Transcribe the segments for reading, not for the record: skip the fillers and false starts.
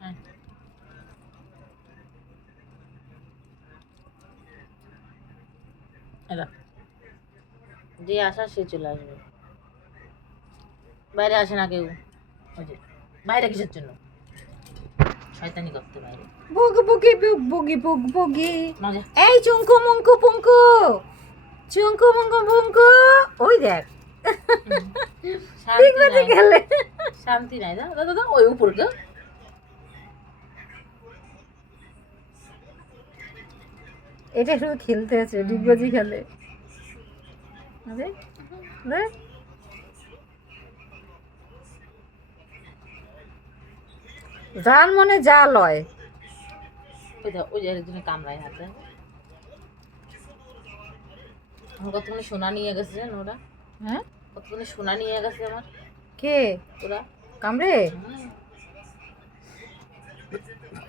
হ্যাঁ এরা যে আসা সে চলে আসবে, বাইরে আসে না কেউ। ওই যে বাইরে কিসের জন্য, শয়তানি করতে বাইরে। বগি বগি বগি বগি বগি। মজা। এই চুঙ্কু মুঙ্কু পুঙ্কু, চুঙ্কু মুঙ্কু পুঙ্কু, ওই দেখ শান্তি বাজে নাই, গেলে। শান্তি নাই। দাদা দাদা ওই উপরে তো এটা শুধু খেলতে আছে, ডিগবাজি খেলে। আরে দেখ, যার মনে যা লয়। ওই দেখ ওই যে একজনে কামড়ায় হাতে। আমার কতক্ষণে সোনা নিয়ে গেছে জানো ওরা, হ্যাঁ কতক্ষণে সোনা নিয়ে গেছে আমার কে ওরা। কামড়ে?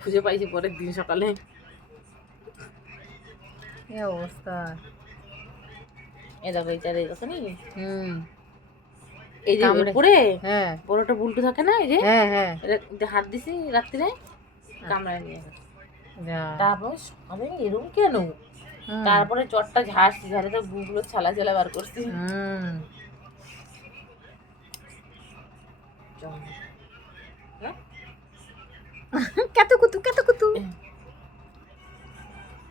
খুঁজে পাইছি পরের দিন সকালে। কি অবস্থা। এ দেখো এইটার এই দেখো নি, হুম এই যে কামড়ে। পরে হ্যাঁ বড়টা বুলটু থাকে না, এই যে হ্যাঁ হ্যাঁ। এটা হাত দিছি রাত্রে, কামড়ায় নিয়ে গেছে। যা। তারপর আমি এরকম কেন, হুম। তারপরে চটটা ঝাড়ছি, ঝাড়ে তো গুগুলো ছালা ছালা বার করছি। হুম। হ্যাঁ কত